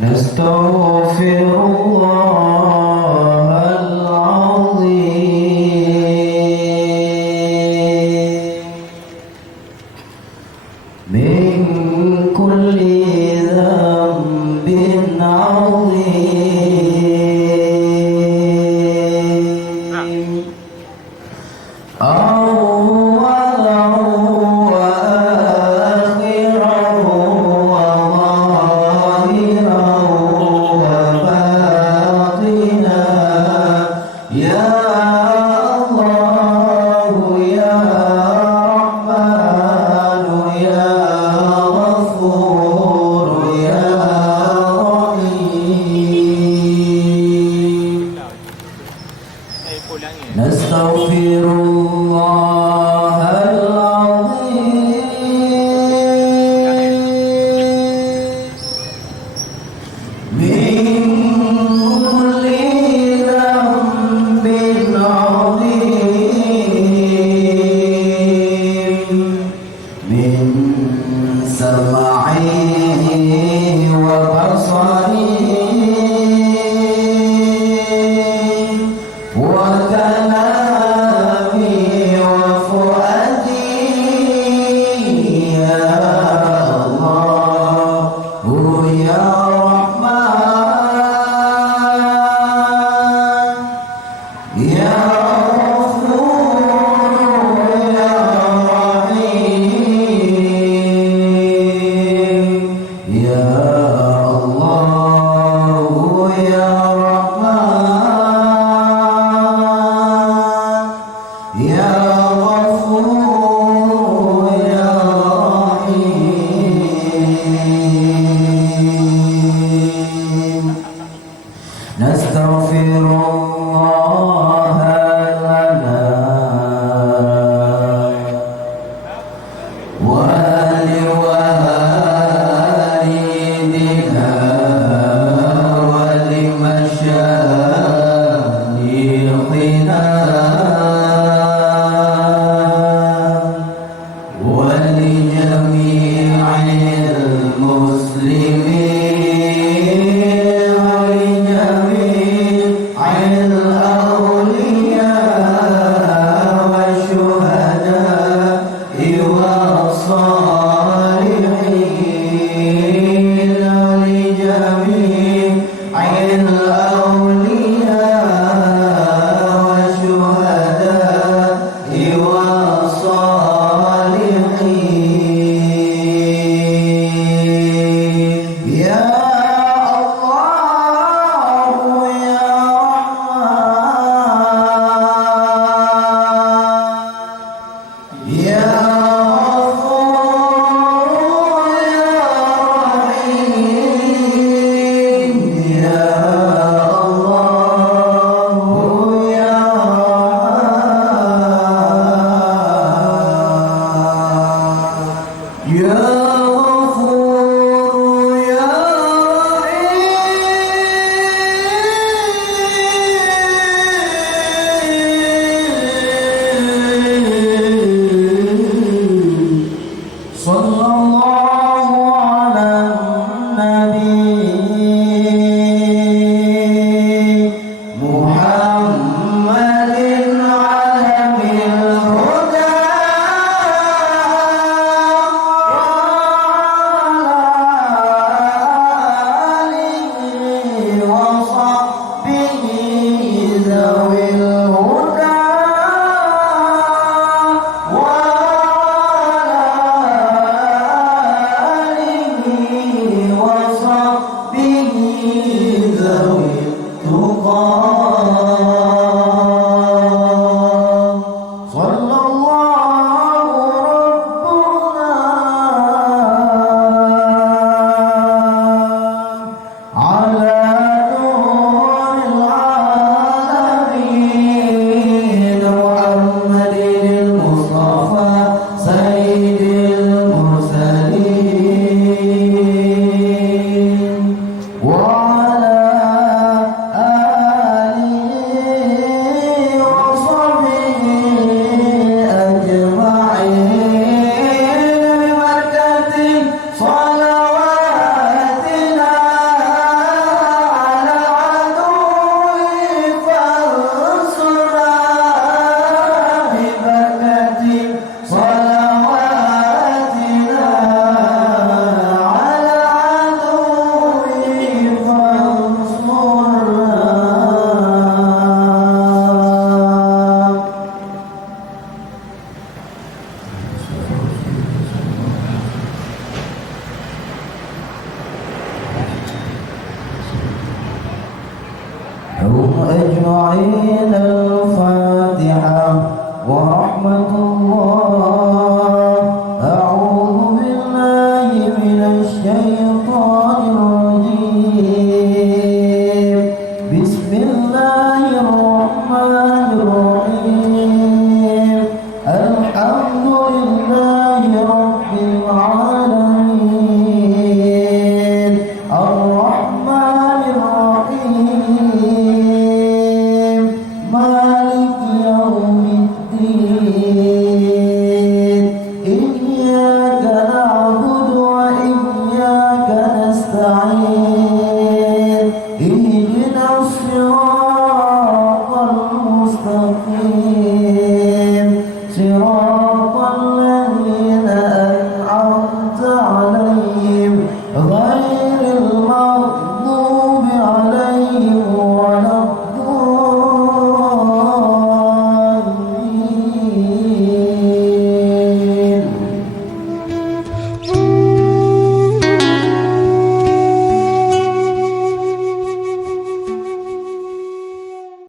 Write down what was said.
نستغفر الله العظيم من كل ذنب عظيم أوله وآخره وظاهره وباطنه يا الله يا رحمن يا غفور يا رحيم نستغفر الله العظيم من كل ذنب عظيم من سمعه وبصره وكلامي وفؤادي يا الله يا رحمن يا غفور يا رحيم يا الله يا رحمن يا غفور يا رحيم نستغفر الله لنا ولوالدنا ولمشايخنا ولجميع المسلمين ولجميع الأولياء والشهداء والصالحين ولجميع الأولياء والشهداء والصالحين يا الله يا رحمن يا غفور يا رحيم يا الله يا رحمن يا غفور يا رحيم صلى الله على النبي محمد علم الهدى وعلى آله وصحبه ذوي الهدى صلواتنا أجمعين. الفاتحة. ورحمة الله. أعوذ بالله من الشيطان